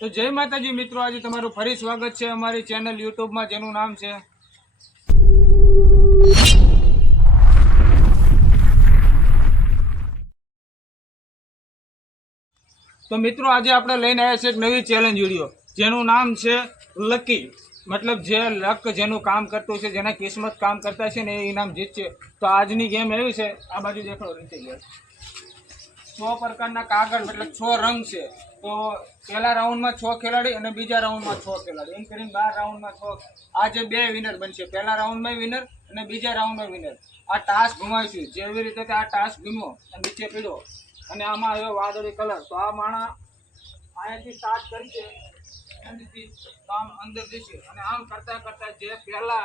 તો જય માતાજી મિત્રો, આજે તમારું ફરી સ્વાગત છે અમારી ચેનલ યુટ્યુબમાં, જેનું નામ છે તો મિત્રો આજે આપણે લઈને આવ્યા છે એક નવી ચેલેન્જ વિડીયો, જેનું નામ છે લકી, મતલબ જે લક જેનું કામ કરતું છે, જેના કિસ્મત કામ કરતા છે ને એ ઇનામ જીતશે. તો આજની ગેમ એવી છે, આ બાજુ દેખો રીતે 6 પ્રકારના કાગળ, મતલબ 6 રંગ છે. તો પહેલા રાઉન્ડમાં 6 ખેલાડી અને બીજા રાઉન્ડમાં 6 ખેલાડી, એમ કરીને 12 રાઉન્ડમાં 6. આજે 2 વિનર બનશે, પહેલા રાઉન્ડમાં વિનર અને બીજા રાઉન્ડમાં વિનર. આ ટાસ્ક ઘુમાવીશું, જેવી રીતે આ ટાસ્ક ઘૂમ્યો અને નીચે પીડ્યો અને આમાં આવ્યો વાદળી કલર, તો આ માણા અહીંયાથી સ્ટાર્ટ કરશે, આમ અંદર જશે અને આમ કરતા કરતા જે પહેલા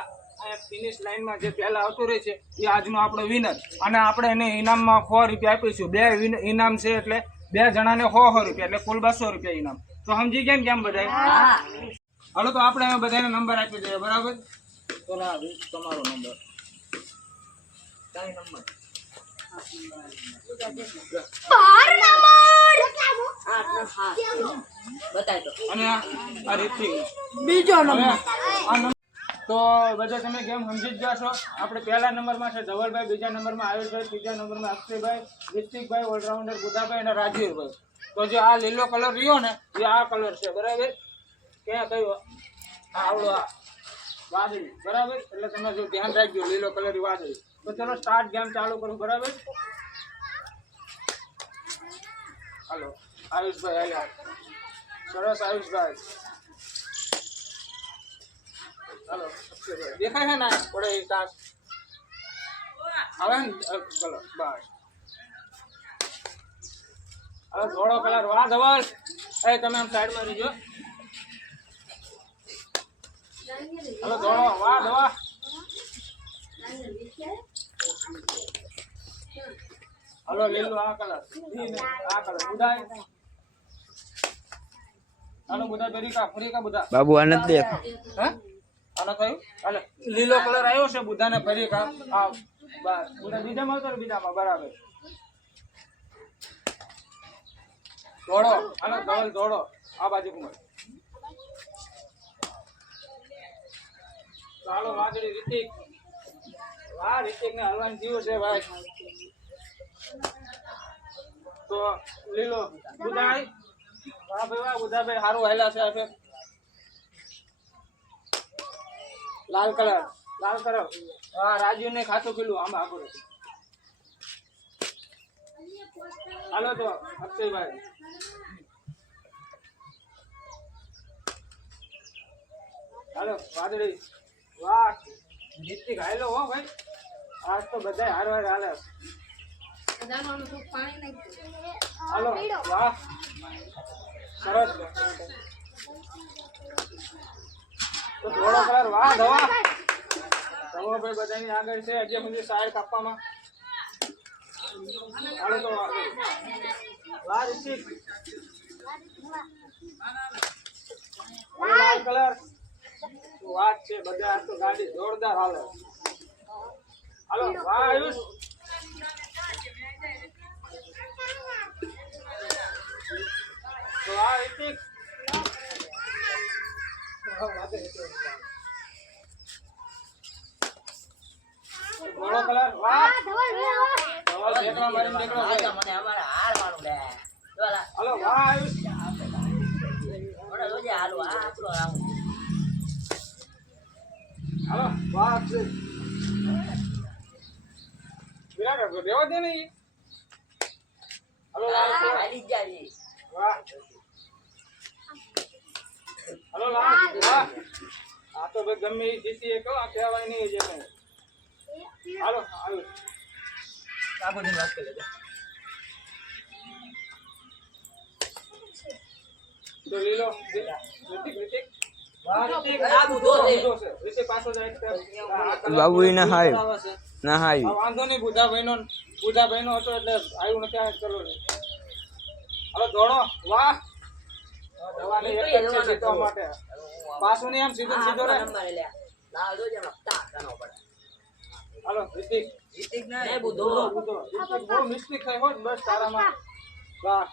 ફિનિશ લાઈનમાં જે પહેલા આવતું રહે છે એ આજનો આપણો વિનર. અને આપણે એને ઇનામમાં 100 રૂપિયા આપીશું. 2 ઇનામ છે એટલે 2 જણાને 100 રૂપિયા, એટલે કુલ 200 રૂપિયા ઇનામ. તો સમજી ગયા ને કેમ બધા? હાલો તો આપણે હવે બધાને નંબર આપી દઈએ, બરાબર? તો તમારો નંબર અને આ રીતથી બીજો નંબર. તો બધા તમે કેમ સમજી જ જશો. આપણે પહેલા નંબરમાં છે ધવલભાઈ, બીજા નંબરમાં આયુષભાઈ, ત્રીજા નંબરમાં અક્ષયભાઈ, ઋતિકભાઈ, ઓલરાઉન્ડર બુધાભાઈ અને રાજવીરભાઈ. તો જે આ લીલો કલર રહ્યો ને એ આ કલર છે, બરાબર? ક્યાં કયો? આવડો આ વાદળી, બરાબર? એટલે તમે જો ધ્યાન રાખજો, લીલો કલર વાદળી. તો ચલો સ્ટાર્ટ ગેમ ચાલુ કરું, બરાબર? હાલો આયુષભાઈ, હાલો સરસ આયુષભાઈ. હાલો અક્ષયભાઈ, દેખાય છે ને પડે એ ટાસ્ક આવે ને કલર, બસ. હવે થોડો કલર, વાહ ધવલ, એ તમે આમ સાઈડમાં રહીજો. હવે થોડો, વાહ ધવા. હલો લીલો આ કલર, આ કલર બુધાય. હાલો બુધા બેરીકા ફરીકા બુધા બાબુ આને દેખ. હે આનો થયું? હાલે લીલો કલર આવ્યો છે બુધાને ફરીકા. આ બસ બુધા બીજામાં આવતો, બીજામાં, બરાબર. દોડો, હાલો ધવલ દોડો આ બાજુ કુમાર. ચાલો વાદળી રિતિક. વાહ રિતિક ને હલવાન થયું છે ભાઈ. તો લીલો બુધાઈ, વાહ ભાઈ વાહ, બુધાભાઈ સારું હાલ્યા છે. હવે લાલ કલર, લાલ કલર, હા રાજુ ને ખાતું પીલું આમાં આગળ. હાલો તો અક્ષયભાઈ. હાલો વાદળી, વાહ જીતી ગાયલો હો ભાઈ, આજ તો બધા હાર હાર હાલે. હાલો વાહ સરસ. તો થોડો કલર, વાહ ધવા. ધવા ભાઈ બધાની આગળ છે, હજી સુધી સાઈડ કાપવામાં. હાલો તો વાહ ઋતિક, લાલ કલર, વાત છે બધા. તો ગાડી જોરદાર હાલે. હાલો વાહ આયુષ. તો વાહ ઋતિક. ઘોડો કલર, વાહ ધવલ દેખવા મારીને દેખલો છે. મને અમારે હારવાનું લે. હાલો વાહ આયુષ. ઓડે જોજે હાલો આ આપણો રાઉન્ડ. હાલો વાહ અક્ષય. વિરાટ દેવા દે ને. હાલો લાલ કલર, હાલી જાય. વાહ. હાલો લાલ, વાહ. આ તો ભાઈ ગમે એ જીતી કહો, આ કહેવાય નહીં છે. હાલો આયુષ આ બધી વાત કરી લેજો. તો લીલો ઋતિક, ઋતિક વાહ ઋતિક, આ બુધો છે. ઋતિક પાછો જાય. બાબુ એને હાય ના હાય. વાંધો નહીં, બુધાભાઈનો હતો એટલે આવ્યું નથી. આ ચલો ને હવે દોડો, વાહ. દવાની એક જ છે જીતવા માટે, પાછું નહીં આમ સીધો સીધો રે. લાવ જોજે મસ્તા કરનો પડે. હાલો ઋતિક, રિતિક ને બુધો. ઋતિક બહુ મિસ્ટેક થઈ હોય બસ તારામાં. વાહ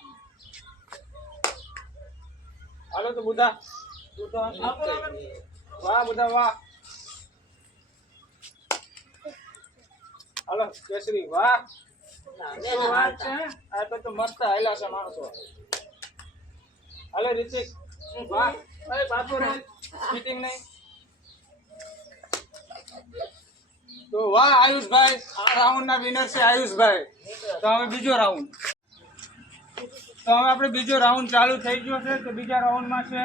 હાલો તો બુધા વાહ બુધા વાહ હાલો કેસરી વાહ શું વાત છે આ તો મસ્ત હાલ્યા છે માણસો હાલો રિતિક વાહ અરે બાપુ રે મીટિંગ નહીં તો વાહ આયુષભાઈ આ રાઉન્ડ ના વિનર છે આયુષભાઈ તો હવે બીજો રાઉન્ડ તો હવે આપણે બીજો રાઉન્ડ ચાલુ થઈ ગયો છે તો બીજા રાઉન્ડમાં છે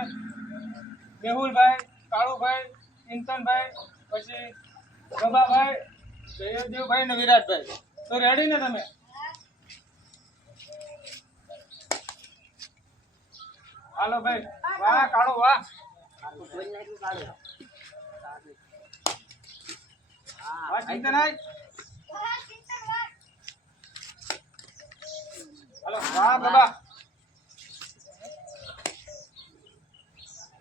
મેહુલભાઈ કાળુભાઈ ચિંતનભાઈ પછી ગબાભાઈ જયદેવભાઈ ને વિરાટભાઈ તો રેડી ને તમે હાલો ભાઈ વાહ કાળુ વાહ કોઈ નાખ્યું કાઢો વાહ ચિંતન આય હાલો વાહ ગબા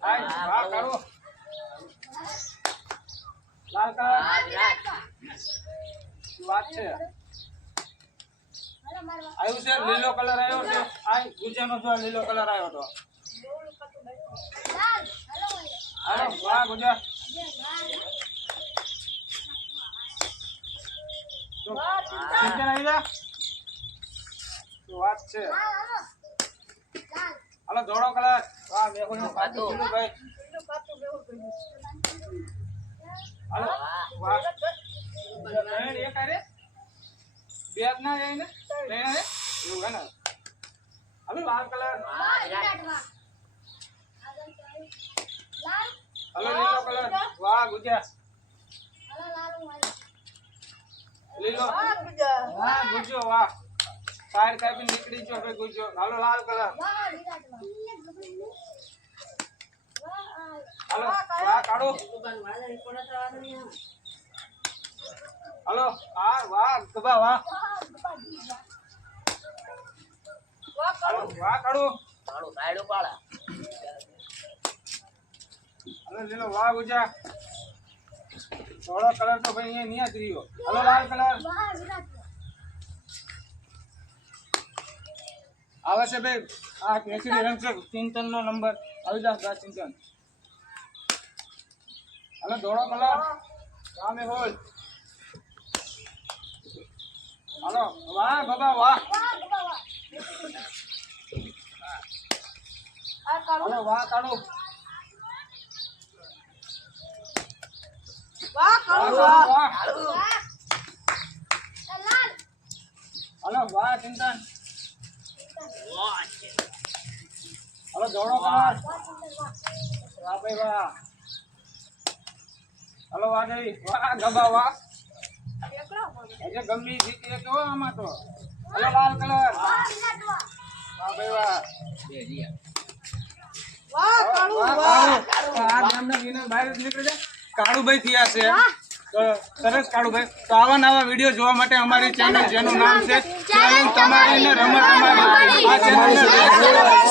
આય વાહ કાળુ લાલ કલર વાત છે આવ્યું છે લીલો કલર આવ્યો છે આ ગુજાનો જો લીલો કલર આવ્યો તો હાલો વાહ ગુજા તો ચિંતન આવી જા તો વાત છે હાલો ધોળો કલર વાહ મેહુલ નું પાતું લીલું ભાઈ હાલો વાહ ત્રણ એક આરે બે જ ના જાય ને ત્રણ આરે એવું હે ને હાલો લાલ કલર હાલો લીલો કલર વાહ ગુજા લીલો વાહ ગુજો વાહ ફાયર કાપી નીકળી ગયો ભાઈ ગુજો હાલો લાલ કલર હાલો વાહ કાઢો હાલો આ વાહ ગબા વાહ હાલો વાહ કાઢો કાળો કાળો પાળા હાલો લીલો વાહ ગુજા ધોળો કલર તો ભાઈ અહીંયા નિયા જ રહ્યો હાલો લાલ કલર આવે છે ભાઈ આ કેસરી રંગ છે ચિંતન નો નંબર આવી જા ચિંતન હાલો ધોળો કલર સામે હોલ હાલો વાહ બાબા વાહ હાલો વાહ કાઢો વાહ વાહ હાલો વાહ ચિંતન હાલો ધોળો કલર વાહ ભાઈ વાહ હાલો વાહ જઈ વાહ ગબા વાહ આજે ગમી જીતી તો આમાં તો હાલો લાલ કલર વાહ ભાઈ વાહ આ ગામના વિનર બહાર જ નીકળી જાય કાળુભાઈ થયા છે તો સરસ કાળુભાઈ તો આવા નવા વિડીયો જોવા માટે અમારી ચેનલ જેનું નામ છે ચેલેન્જ તમારી ને રમત અમારી આ ચેનલને